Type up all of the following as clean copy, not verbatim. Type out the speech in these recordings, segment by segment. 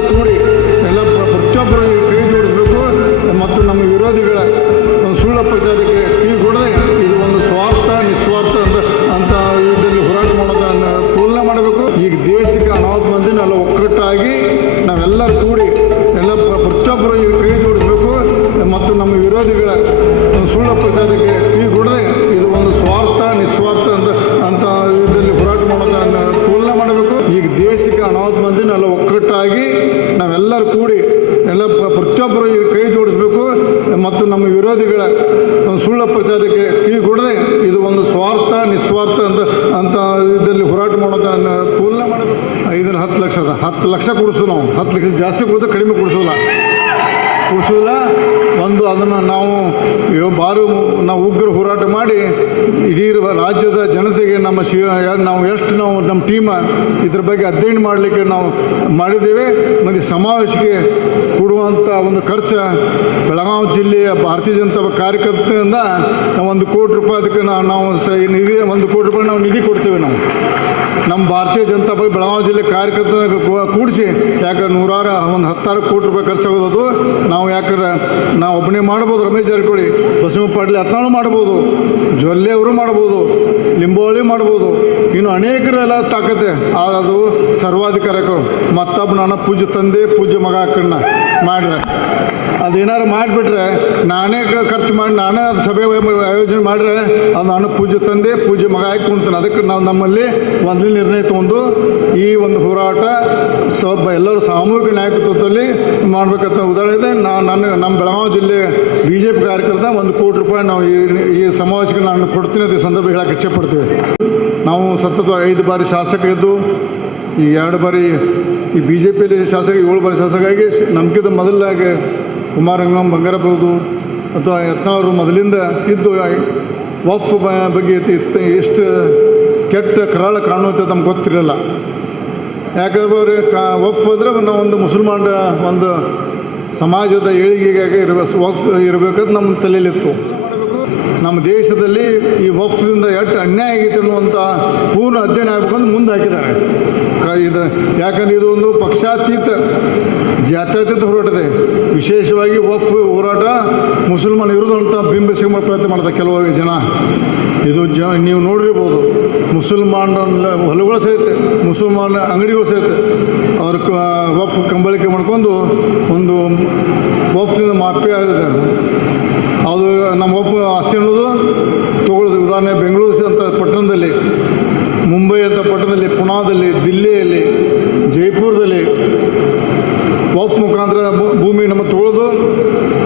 ನಾವೆಲ್ಲರೂ ಕೂಡಿ ಪ್ರತಿಯೊಬ್ಬರು ಕೈ ಜೋಡಿಸಬೇಕು ಮತ್ತು ನಮ್ಮ ವಿರೋಧಿಗಳ ಒಂದು ಸುಳ್ಳು ಪ್ರಚಾರಕ್ಕೆ ಕಿವಿಗೊಡದೆ ಇದು ಒಂದು ಸ್ವಾರ್ಥ ನಿಸ್ವಾರ್ಥ ಅಂತ ಇದರಲ್ಲಿ ಹೋರಾಟ ಮಾಡೋದನ್ನು ತುಲನೆ ಮಾಡಬೇಕು. ಈಗ ದೇಶಕ್ಕೆ ಅನಾಹುತ ಮಂದಿ ನಾವೆಲ್ಲ ಒಕ್ಕಟ್ಟಾಗಿ ನಾವೆಲ್ಲರೂ ಕೂಡಿ ಪ್ರತಿಯೊಬ್ಬರು ಕೈ ಜೋಡಿಸಬೇಕು ಮತ್ತು ನಮ್ಮ ವಿರೋಧಿಗಳ ಒಂದು ಸುಳ್ಳು ಪ್ರಚಾರಕ್ಕೆ ಕಿವಿಗೊಡದೆ ಇದು ಒಂದು ಸ್ವಾರ್ಥ ನಿಸ್ವಾರ್ಥ ಅಂತ ಇದರಲ್ಲಿ ಹೋರಾಟ ಮಾಡೋದನ್ನು ತುಲನೆ ಮಾಡಬೇಕು. ಈಗ ದೇಶಕ್ಕೆ ಅನಾಹುತ ಮಂದಿ ನಾವೆಲ್ಲ ಒಕ್ಕಟ್ಟಾಗಿ ನಾವೆಲ್ಲರೂ ಕೂಡಿ ಪ್ರತಿಯೊಬ್ಬರು ಕೈ ಜೋಡಿಸಬೇಕು ಮತ್ತು ನಮ್ಮ ವಿರೋಧಿಗಳ ಒಂದು ಸುಳ್ಳು ಪ್ರಚಾರಕ್ಕೆ ಕಿವಿಗೊಡದೆ ಇದು ಒಂದು ಸ್ವಾರ್ಥ ನಿಸ್ವಾರ್ಥ ಅಂತ ಇದರಲ್ಲಿ ಹೋರಾಟ ಮಾಡೋದನ್ನು ತುಲನೆ ಮಾಡಬೇಕು. 10 ಲಕ್ಷ ಕೊಡಿಸೋದು ನಾವು 10 ಲಕ್ಷ ಜಾಸ್ತಿ ಕೊಡೋದು ಕಡಿಮೆ ಕೊಡಿಸೋಲ್ಲ ಒಂದು ಅದನ್ನು ನಾವು ನಾವು ಉಗ್ರ ಹೋರಾಟ ಮಾಡಿ ಇಡೀ ರಾಜ್ಯದ ಜನತೆಗೆ ನಮ್ಮ ಟೀಮ ಇದ್ರ ಬಗ್ಗೆ ಅಧ್ಯಯನ ಮಾಡಲಿಕ್ಕೆ ನಾವು ಮಾಡಿದ್ದೇವೆ. ಮತ್ತು ಸಮಾವೇಶಕ್ಕೆ ಕೊಡುವಂಥ ಒಂದು ಖರ್ಚು ಬೆಳಗಾವಿ ಜಿಲ್ಲೆಯ ಭಾರತೀಯ ಜನತಾ ಕಾರ್ಯಕರ್ತರಿಂದ ನಾವು 1 ಕೋಟಿ ರೂಪಾಯಿ ಅದಕ್ಕೆ ನಾವು ನಿಧಿ 1 ಕೋಟಿ ರೂಪಾಯಿ ನಾವು ನಿಧಿ ಕೊಡ್ತೇವೆ. ನಾವು ನಮ್ಮ ಭಾರತೀಯ ಜನತಾ ಪಕ್ಷ ಬೆಳಗಾವಿ ಜಿಲ್ಲೆ ಕಾರ್ಯಕರ್ತರ ಕೂಡಿಸಿ ಯಾಕಂದ್ರೆ 10 ಕೋಟಿ ರೂಪಾಯಿ ಖರ್ಚಾಗೋದು ನಾವು ಯಾಕಂದ್ರೆ ನಾವು ಒಬ್ಬನೇ ಮಾಡ್ಬೋದು. ರಮೇಶ್ ಜಾರಕಿಹೊಳಿ, ಬಸವರಾಜ ಪಾಟೀಲ್ ಯತ್ನಾಳ್ ಮಾಡ್ಬೋದು, ಜೊಲ್ಲೆ ಅವರು ಮಾಡ್ಬೋದು, ಲಿಂಬೋಳಿ ಮಾಡ್ಬೋದು, ಇನ್ನು ಅನೇಕರೆಲ್ಲ ತಾಕತ್ತೆ. ಆದರೆ ಅದು ಸರ್ವಾಧಿಕಾರಕರು ಮತ್ತೊಬ್ಬ ನಾನು ಪೂಜ್ಯ ತಂದೆ ಪೂಜ್ಯ ಮಗ ಹಾಕಣ್ಣ ಮಾಡ್ರೆ ಅದೇನಾರು ಮಾಡಿಬಿಟ್ರೆ ನಾನೇ ಖರ್ಚು ಮಾಡಿ ನಾನೇ ಅದು ಸಭೆ ಆಯೋಜನೆ ಮಾಡಿದ್ರೆ ಅದು ನಾನು ಪೂಜ್ಯ ತಂದೆ ಪೂಜ್ಯ ಮಗ ಹಾಕಿ ಕುಣ್ತೇನೆ. ಅದಕ್ಕೆ ನಾವು ನಮ್ಮಲ್ಲಿ ಒಂದು ನಿರ್ಣಯ ತೊಗೊಂಡು ಈ ಒಂದು ಹೋರಾಟ ಎಲ್ಲರೂ ಸಾಮೂಹಿಕ ನಾಯಕತ್ವದಲ್ಲಿ ಮಾಡಬೇಕಂತ ಉದಾಹರಣೆ ಇದೆ. ನಮ್ಮ ಬೆಳಗಾವಿ ಜಿಲ್ಲೆ BJP ಕಾರ್ಯಕರ್ತ 1 ಕೋಟಿ ರೂಪಾಯಿ ನಾವು ಈ ಸಮಾವೇಶಕ್ಕೆ ನಾನು ಕೊಡ್ತೀನಿ ಅಂತ ಸಂದರ್ಭ ಹೇಳಕ್ಕೆ ಇಚ್ಛೆಪಡ್ತೀವಿ. ನಾವು ಸತತ 5 ಬಾರಿ ಶಾಸಕ ಇದ್ದು ಈ 2 ಬಾರಿ ಈ BJPಯಲ್ಲಿ ಶಾಸಕ 7 ಬಾರಿ ಶಾಸಕ ಆಗಿ ನಮ್ಗಿಂತ ಮೊದಲಾಗಿ ಕುಮಾರಂಗಂ ಬಂಗಾರಪ್ಪರದು ಅಥವಾ ಯತ್ನಾಳವರು ಮೊದಲಿಂದ ಇದ್ದು ವಫ್ ಬಗ್ಗೆ ಎಷ್ಟು ಕೆಟ್ಟ ಕರಾಳ ಕಾಣುತ್ತೆ ನಮ್ಗೆ ಗೊತ್ತಿರಲಿಲ್ಲ. ಯಾಕಂದ್ರೆ ವಫ್ ಅಂದರೆ ನಾವು ಒಂದು ಮುಸಲ್ಮಾನರ ಒಂದು ಸಮಾಜದ ಏಳಿಗೆಗಾಗಿ ಇರಬೇಕಂತ ನಮ್ಮ ತಲೆಯಲ್ಲಿತ್ತು. ನಮ್ಮ ದೇಶದಲ್ಲಿ ಈ ವಫ್ದಿಂದ ಎಷ್ಟು ಅನ್ಯಾಯ ಆಗೈತೆ ಅನ್ನುವಂಥ ಪೂರ್ಣ ಅಧ್ಯಯನ ಆಗಬೇಕಂತ ಮುಂದೆ ಹಾಕಿದ್ದಾರೆ. ಯಾಕಂದರೆ ಇದು ಒಂದು ಪಕ್ಷಾತೀತ ಜಾತ್ಯತೀತ ಹೋರಾಟ ಇದೆ. ವಿಶೇಷವಾಗಿ ವಫ್ ಹೋರಾಟ ಮುಸಲ್ಮಾನ ವಿರುದ್ಧ ಅಂತ ಬಿಂಬಿಸಿಕೊಂಬ ಪ್ರಯತ್ನ ಮಾಡ್ತಾರೆ ಕೆಲವು ಜನ. ಇದು ನೀವು ನೋಡಿರ್ಬೋದು, ಮುಸಲ್ಮಾನರ ಹೊಲಗಳು ಸಹಿತ ಮುಸಲ್ಮಾನ ಅಂಗಡಿಗಳು ಸಹಿತ ಅವ್ರ ವಫ್ ಕಂಬಳಿಕೆ ಮಾಡ್ಕೊಂಡು ಒಂದು ವಫ್ದಿಂದ ಮಾಫಿ ಆಗಿದೆ. ಅದು ನಮ್ಮ ವಫ್ ಆಸ್ತಿ ಅನ್ನೋದು ತೊಗೊಳ್ಳೋದು. ಉದಾಹರಣೆ ಬೆಂಗಳೂರು ಅಂತ ಪಟ್ಟಣದಲ್ಲಿ, ಮುಂಬೈ ಅಂತ ಪಟ್ಟಣದಲ್ಲಿ, ಪುಣಾದಲ್ಲಿ, ದಿಲ್ಲಿಯಲ್ಲಿ, ಜೈಪುರದಲ್ಲಿ ವಫ್ ಮುಖಾಂತರ ಭೂಮಿ ನಮ್ಮ ತೊಗೊಳ್ಳೋದು.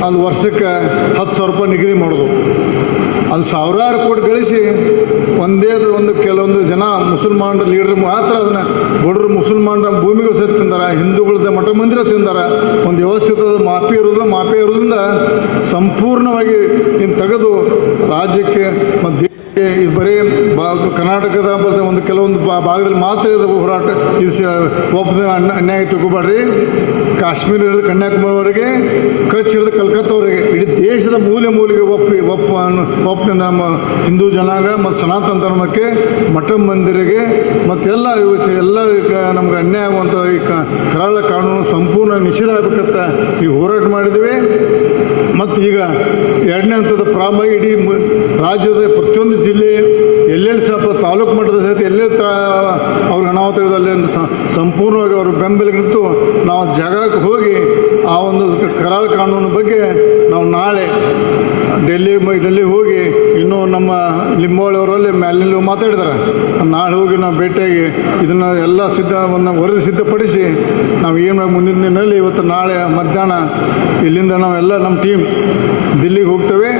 ಅದು ವರ್ಷಕ್ಕೆ 10,000 ರೂಪಾಯಿ ನಿಗದಿ ಮಾಡೋದು. ಅದು ಸಾವಿರಾರು ಕೋಟಿ ಗಳಿಸಿ ಕೆಲವೊಂದು ಜನ ಮುಸಲ್ಮಾನರ ಲೀಡರ್ ಮಾತ್ರ ಅದನ್ನು ಬಡವರು ಮುಸಲ್ಮಾನರ ಭೂಮಿಗೂ ಸಹಿತ ತಿಂದಾರೆ, ಹಿಂದೂಗಳದ್ದು ಮಠ ಮಂದಿರ ತಿಂದಾರೆ. ಒಂದು ವ್ಯವಸ್ಥಿತ ಮಾಫಿ ಇರೋದ್ರಿಂದ ಸಂಪೂರ್ಣವಾಗಿ ಇನ್ನು ತೆಗೆದು ರಾಜ್ಯಕ್ಕೆ ಮತ್ತು ಇದು ಬರೀ ಕರ್ನಾಟಕದ ಒಂದು ಕೆಲವೊಂದು ಭಾಗದಲ್ಲಿ ಮಾತ್ರ ಇದು ಹೋರಾಟ. ಇದು ವಫ್ದ ಅನ್ಯಾಯ ತಗೋಬೇಡ್ರಿ. ಕಾಶ್ಮೀರ ಹಿಡಿದು ಕನ್ಯಾಕುಮಾರಿವರೆಗೆ, ಕಚ್ ಹಿಡಿದು ಕಲ್ಕತ್ತಾವರೆಗೆ ಇಡೀ ದೇಶದ ಮೂಲೆಗೆ ವಫ್ನಿಂದ ನಮ್ಮ ಹಿಂದೂ ಜನಾಂಗ ಮತ್ತು ಸನಾತನ ಧರ್ಮಕ್ಕೆ, ಮಠ ಮಂದಿರಿಗೆ ಮತ್ತೆಲ್ಲ ನಮ್ಗೆ ಅನ್ಯಾಯ ಆಗುವಂಥ ಈ ಕರಾಳ ಕಾನೂನು ಸಂಪೂರ್ಣ ನಿಷೇಧ ಆಗಬೇಕಂತ ಈಗ ಹೋರಾಟ ಮಾಡಿದ್ದೀವಿ. ಮತ್ತು ಈಗ 2ನೇ ಹಂತದ ಪ್ರಾರಂಭ ಇಡೀ ರಾಜ್ಯದ ಪ್ರತಿಯೊಂದು ಜಿಲ್ಲೆ ಎಲ್ಲೆಲ್ಲಿ ತಾಲೂಕು ಮಟ್ಟದ ಸಹಿತ ಎಲ್ಲೆಲ್ಲಿ ಅವ್ರಿಗೆ ಅನಾಹುತದಲ್ಲಿ ಸಂಪೂರ್ಣವಾಗಿ ಅವ್ರ ಬೆಂಬಲಿಗೆ ನಿಂತು ನಾವು ಜಾಗಕ್ಕೆ ಹೋಗಿ ಆ ಒಂದು ಕರಾಳ ಕಾನೂನು ಬಗ್ಗೆ ನಾವು ನಾಳೆ ಡೆಲ್ಲಿ ಹೋಗಿ ಇನ್ನೂ ನಮ್ಮ ಲಿಂಬೋಳಿ ಅವರಲ್ಲಿ ಮ್ಯಾಲಿನಲ್ಲಿ ಮಾತಾಡಿದ್ದಾರೆ. ನಾಳೆ ಹೋಗಿ ನಾವು ಭೇಟಿಯಾಗಿ ಇದನ್ನು ಎಲ್ಲ ಒಂದು ವರದಿ ಸಿದ್ಧಪಡಿಸಿ ನಾವು ಏನು ಮುಂದಿನ ದಿನದಲ್ಲಿ ಇವತ್ತು ನಾಳೆ ಮಧ್ಯಾಹ್ನ ಇಲ್ಲಿಂದ ನಾವೆಲ್ಲ ನಮ್ಮ ಟೀಮ್ ದಿಲ್ಲಿಗೆ ಹೋಗ್ತೇವೆ.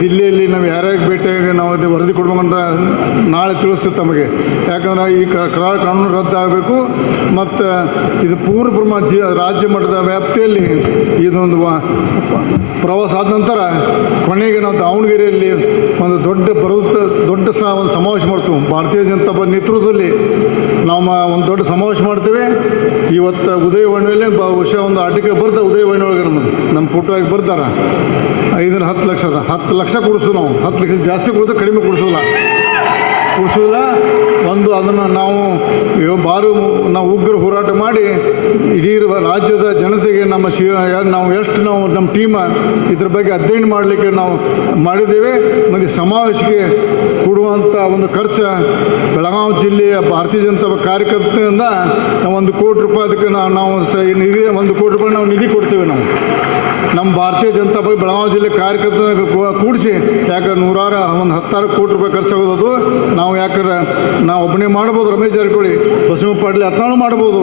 ದಿಲ್ಲಿಯಲ್ಲಿ ನಾವು ಯಾರ್ಯಾರಿಗೆ ಭೇಟಿಯಾಗಿ ನಾವು ಅದು ವರದಿ ಕೊಡ್ಬೇಕಂತ ನಾಳೆ ತಿಳಿಸ್ತೀವಿ ತಮಗೆ. ಯಾಕಂದ್ರೆ ಈ ಕರಾಳ ಕಾನೂನು ರದ್ದಾಗಬೇಕು ಮತ್ತು ಇದು ಪೂರ್ಣ ಪ್ರಮಾಣ ರಾಜ್ಯ ಮಟ್ಟದ ವ್ಯಾಪ್ತಿಯಲ್ಲಿ ಇದೊಂದು ಪ್ರವಾಸ ಆದ ನಂತರ ಕೊನೆಗೆ ನಾವು ದಾವಣಗೆರೆಯಲ್ಲಿ ಒಂದು ದೊಡ್ಡ ಒಂದು ಸಮಾವೇಶ ಮಾಡ್ತೀವಿ. ಭಾರತೀಯ ಜನತಾ ಪಕ್ಷ ನೇತೃತ್ವದಲ್ಲಿ ನಾವು ಒಂದು ದೊಡ್ಡ ಸಮಾವೇಶ ಮಾಡ್ತೇವೆ. ಇವತ್ತು ಉದಯವಾಣಿಯಲ್ಲಿ ಬಹುಶಃ ಒಂದು ಆರ್ಟಿಕಲ್ ಬರ್ತಾರೆ, ಉದಯವಾಣಿ ಒಳಗೆ ನಮ್ಮ ಫೋಟೋ ಆಗಿ ಬರ್ತಾರೆ. 5 10 ಲಕ್ಷ ಕೊಡಿಸೋದು ನಾವು 10 ಲಕ್ಷ ಜಾಸ್ತಿ ಕೊಡೋದು ಕಡಿಮೆ ಕೊಡಿಸೋಲ್ಲ. ಉಳಿಸೋದಿಲ್ಲ. ಅದನ್ನು ನಾವು ಉಗ್ರ ಹೋರಾಟ ಮಾಡಿ ಇಡೀ ರಾಜ್ಯದ ಜನತೆಗೆ ನಮ್ಮ ಟೀಮ್ ಇದ್ರ ಬಗ್ಗೆ ಅಧ್ಯಯನ ಮಾಡಲಿಕ್ಕೆ ನಾವು ಮಾಡಿದ್ದೇವೆ. ಮತ್ತು ಸಮಾವೇಶಕ್ಕೆ ಕೊಡುವಂಥ ಒಂದು ಖರ್ಚು ಬೆಳಗಾವಿ ಜಿಲ್ಲೆಯ ಭಾರತೀಯ ಜನತಾ ಕಾರ್ಯಕರ್ತರಿಂದ ನಾವು 1 ಕೋಟಿ ರೂಪಾಯಿ ಅದಕ್ಕೆ ನಾವು ನಿಧಿ 1 ಕೋಟಿ ರೂಪಾಯಿ ನಾವು ನಿಧಿ ಕೊಡ್ತೇವೆ. ನಮ್ಮ ಭಾರತೀಯ ಜನತಾ ಪಕ್ಷ ಬೆಳಗಾವಿ ಜಿಲ್ಲೆ ಕಾರ್ಯಕರ್ತನ ಕೂಡಿಸಿ ಯಾಕಂದ್ರೆ 10 ಕೋಟಿ ರೂಪಾಯಿ ಖರ್ಚಾಗೋದು. ನಾವು ಯಾಕಂದ್ರೆ ನಾವು ಒಬ್ಬನೇ ಮಾಡ್ಬೋದು, ರಮೇಶ್ ಜಾರಕಿಹೊಳಿ, ಬಸವ ಪಾಟೀಲ್ ಯತ್ನಾಳ್ ಮಾಡ್ಬೋದು,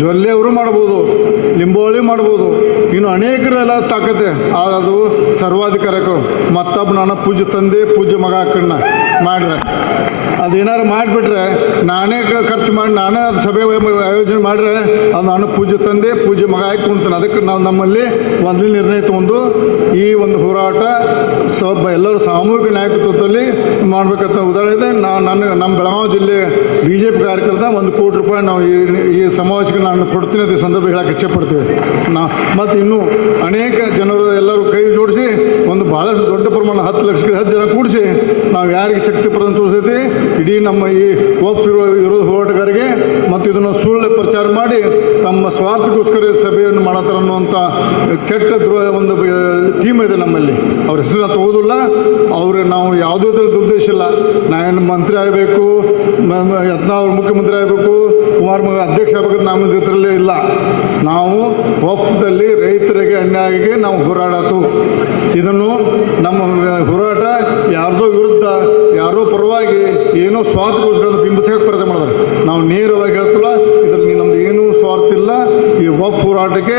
ಜೊಲ್ಲೆ ಅವರು ಮಾಡ್ಬೋದು, ಲಿಂಬೋಳಿ ಮಾಡ್ಬೋದು, ಇನ್ನು ಅನೇಕರೆಲ್ಲ ತಾಕತ್ತೆ. ಆದರೆ ಅದು ಸರ್ವಾಧಿಕಾರಕರು ಮತ್ತೊಬ್ಬ ನಾನು ಪೂಜ್ಯ ತಂದೆ ಪೂಜ್ಯ ಮಗ ಹಾಕಣ್ಣ ಮಾಡ್ರೆ ಅದೇನಾರು ಮಾಡಿಬಿಟ್ರೆ ನಾನೇ ಖರ್ಚು ಮಾಡಿ ನಾನೇ ಅದು ಸಭೆ ಆಯೋಜನೆ ಮಾಡಿದ್ರೆ ಅದು ನಾನು ಪೂಜ್ಯ ತಂದೆ ಪೂಜ್ಯ ಮಗ ಹಾಕಿ ಕುಂತಾನೆ. ಅದಕ್ಕೆ ನಾವು ನಮ್ಮಲ್ಲಿ ಮೊದಲೇ ನಿರ್ಣಯ ತಗೊಂಡು ಈ ಒಂದು ಹೋರಾಟ ಎಲ್ಲರೂ ಸಾಮೂಹಿಕ ನಾಯಕತ್ವದಲ್ಲಿ ಮಾಡಬೇಕಂತ ಉದಾಹರಣೆ ಇದೆ. ನಮ್ಮ ಬೆಳಗಾವಿ ಜಿಲ್ಲೆ BJP ಕಾರ್ಯಕರ್ತ 1 ಕೋಟಿ ರೂಪಾಯಿ ನಾವು ಈ ಸಮಾವೇಶಕ್ಕೆ ನಾನು ಕೊಡ್ತೀನಿ ಅಂತ ಸಂದರ್ಭ ಹೇಳಕ್ಕೆ ಇಚ್ಛೆಪಡ್ತೀವಿ. ಮತ್ತು ಇನ್ನೂ ಅನೇಕ ಜನರು ಎಲ್ಲರೂ ಕೈ ಜೋಡಿಸಿ ಭಾಳಷ್ಟು ದೊಡ್ಡ ಪ್ರಮಾಣ 10 ಲಕ್ಷಕ್ಕೆ 10 ಜನ ಕೂಡಿಸಿ ನಾವು ಯಾರಿಗೆ ಶಕ್ತಿ ಪ್ರದಾನ ತೋರಿಸೈತಿ ಇಡೀ ನಮ್ಮ ಈ ವಕ್ಫ್ ವಿರೋಧ ಹೋರಾಟಗಾರರಿಗೆ ಮತ್ತು ಇದನ್ನು ಸುಳ್ಳು ಪ್ರಚಾರ ಮಾಡಿ ತಮ್ಮ ಸ್ವಾರ್ಥಕ್ಕೋಸ್ಕರ ಸಭೆಯನ್ನು ಮಾಡತ್ತಾರೆ ಅನ್ನುವಂಥ ಕೆಟ್ಟ ಒಂದು ಟೀಮ್ ಇದೆ ನಮ್ಮಲ್ಲಿ. ಅವ್ರ ಹೆಸರನ್ನ ತಗೋದಿಲ್ಲ. ನಾವು ಯಾವುದೇ ಥರದ ಉದ್ದೇಶ ಇಲ್ಲ. ನಾವೇನು ಮಂತ್ರಿ ಆಗಬೇಕು, ಯತ್ನಾಳ್ ಅವ್ರ ಮುಖ್ಯಮಂತ್ರಿ ಆಗಬೇಕು, ಕುಮಾರ್ ಅಧ್ಯಕ್ಷ ಆಗಬೇಕು, ನಮ್ಮ ಇದರಲ್ಲೇ ಇಲ್ಲ. ನಾವು ವಕ್ಫ್ದಲ್ಲಿ ರೈತರಿಗೆ ಅನ್ಯಾಯಕ್ಕೆ ನಾವು ಹೋರಾಡತ್ತು. ಇದನ್ನು ನಮ್ಮ ಹೋರಾಟ ಯಾರ್ದೋ ವಿರುದ್ಧ ಯಾರೋ ಪರವಾಗಿ ಏನೋ ಸ್ವಾರ್ಥಕ್ಕೋಸ್ಕರ ಬಿಂಬಿಸಕ್ಕೆ ಪ್ರಯತ್ನ ಮಾಡಿದ್ರೆ ನಾವು ನೇರವಾಗಿ ಹೇಳ್ತಿಲ್ಲ. ಇದರಲ್ಲಿ ನಮ್ದು ಏನೂ ಸ್ವಾರ್ಥ ಇಲ್ಲ. ಈ ವಕ್ಫ್ ಹೋರಾಟಕ್ಕೆ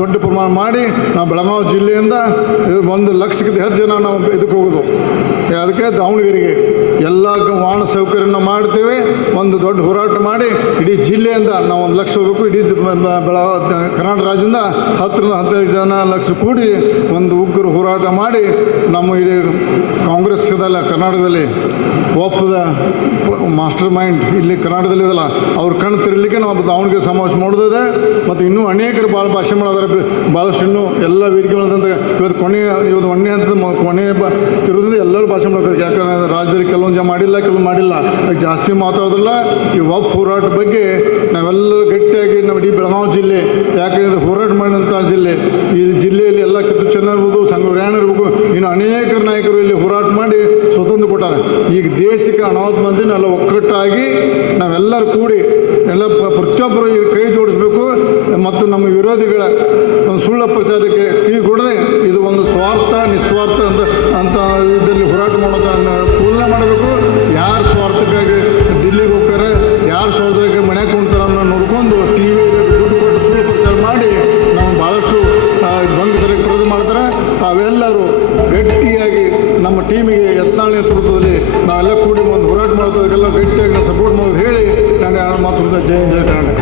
ದೊಡ್ಡ ಪ್ರಮಾಣ ಮಾಡಿ ನಾವು ಬೆಳಗಾವಿ ಜಿಲ್ಲೆಯಿಂದ 1 ಲಕ್ಷಕ್ಕೆ 10 ಜನ ನಾವು ಇದಕ್ಕೆ ಹೋಗೋದು. ಅದಕ್ಕೆ ದಾವಣಗೆರೆಗೆ ಎಲ್ಲ ವಾಹನ ಸೌಕರ್ಯನ ಮಾಡ್ತೇವೆ. ಒಂದು ದೊಡ್ಡ ಹೋರಾಟ ಮಾಡಿ ಇಡೀ ಜಿಲ್ಲೆಯಿಂದ ನಾವು 1 ಲಕ್ಷ ಹೋಗಬೇಕು. ಇಡೀ ಕರ್ನಾಟಕ ರಾಜ್ಯದಿಂದ 10-15 ಜನ ಲಕ್ಷ ಕೂಡಿ ಒಂದು ಉಗ್ರ ಹೋರಾಟ ಮಾಡಿ ನಮ್ಮ ಇಡೀ ಕಾಂಗ್ರೆಸ್ ಇದಲ್ಲ ಕರ್ನಾಟಕದಲ್ಲಿ ವಕ್ಫ್ದ ಮಾಸ್ಟರ್ ಮೈಂಡ್ ಇಲ್ಲಿ ಕರ್ನಾಟಕದಲ್ಲಿ ಇದಲ್ಲ ಅವ್ರ ಕಣ್ಣು ತಿರಲಿಕ್ಕೆ ನಾವು ದಾವಣಗೆರೆ ಸಮಾವೇಶ ಮಾಡೋದಿದೆ. ಮತ್ತು ಇನ್ನೂ ಅನೇಕರು ಭಾಳ ಭಾಷೆ ಮಾಡೋದಾರೆ. ಭಾಳಷ್ಟು ಇನ್ನೂ ಎಲ್ಲ ವೇದಿಕೆಗಳಂತ ಇವತ್ತು ಒಂದೇ ಅಂತ ಕೊನೆ ಇರೋದು ಎಲ್ಲರೂ ಭಾಷೆ ಮಾಡಬೇಕು. ಯಾಕಂದರೆ ರಾಜ್ಯದಲ್ಲಿ ಕೆಲವೊಂದು ಜನ ಮಾಡಿಲ್ಲ, ಕೆಲವೊಂದು ಮಾಡಿಲ್ಲ, ಜಾಸ್ತಿ ಮಾತಾಡೋದಿಲ್ಲ. ಈ ವಕ್ಫ್ ಹೋರಾಟ ಬಗ್ಗೆ ನಾವೆಲ್ಲರೂ ಗಟ್ಟಿಯಾಗಿ ನಮ್ಮ ಇಡೀ ಬೆಳಗಾವಿ ಜಿಲ್ಲೆ, ಯಾಕಂದರೆ ಹೋರಾಟ ಮಾಡಿದಂಥ ಜಿಲ್ಲೆ, ಈ ಜಿಲ್ಲೆಯಲ್ಲಿ ಎಲ್ಲ ಕಿತ್ತು ಚೆನ್ನ ಇರ್ಬೋದು, ಸಂಘಟನೆ ಇರ್ಬೇಕು, ಇನ್ನು ಅನೇಕ ನಾಯಕರು ಇಲ್ಲಿ ಹೋರಾಟ ಮಾಡಿ ಸ್ವತಂತ್ರ ಕೊಟ್ಟಾರೆ. ಈಗ ದೇಶಕ್ಕೆ 40 ಮಂದಿ ಎಲ್ಲ ಒಕ್ಕಟ್ಟಾಗಿ ನಾವೆಲ್ಲರೂ ಕೂಡಿ ಪ್ರತಿಯೊಬ್ಬರು ಇದು ಕೈ ಜೋಡಿಸ್ಬೇಕು. ಮತ್ತು ನಮ್ಮ ವಿರೋಧಿಗಳ ಒಂದು ಸುಳ್ಳು ಪ್ರಚಾರಕ್ಕೆ ಕಿವಿಗೊಡದೆ ಇದು ಒಂದು ಸ್ವಾರ್ಥ ನಿಸ್ವಾರ್ಥ ಅಂತ ಇದರಲ್ಲಿ ಹೋರಾಟ ಮಾಡೋದನ್ನು ಪೂರ್ಣ ಮಾಡಬೇಕು. ಯಾರು ಸ್ವಾರ್ಥಕ್ಕಾಗಿ ದಿಲ್ಲಿಗೆ ಹೋಗ್ತಾರೆ, ಯಾರು ಸ್ವಾರ್ಥಕ್ಕೆ ಮನೆ ಕುಂತಾರೆ ಅನ್ನೋ ನೋಡ್ಕೊಂಡು TV ದುಡ್ಡು ಕೊಟ್ಟು ಸುಳ್ಳು ಪ್ರಚಾರ ಮಾಡಿ ನಾವು ಭಾಳಷ್ಟು ಬಂದು ಸರಿಗೆ ವಿರೋಧ ಮಾಡ್ತಾರೆ. ತಾವೆಲ್ಲರೂ ಗಟ್ಟಿಯಾಗಿ ನಮ್ಮ ಟೀಮಿಗೆ ಯತ್ನಾಳ್ ನೇತೃತ್ವದಲ್ಲಿ ನಾವೆಲ್ಲ ಕೂಡಿ ಒಂದು ಹೋರಾಟ ಮಾಡೋದಕ್ಕೆಲ್ಲ ಗಟ್ಟಿಯಾಗಿ ನಾವು ಸಪೋರ್ಟ್ ಮಾಡೋದು ಹೇಳಿ ನಾನು ಮಾತು ಜಯ ಕರ್ನಾಟಕ.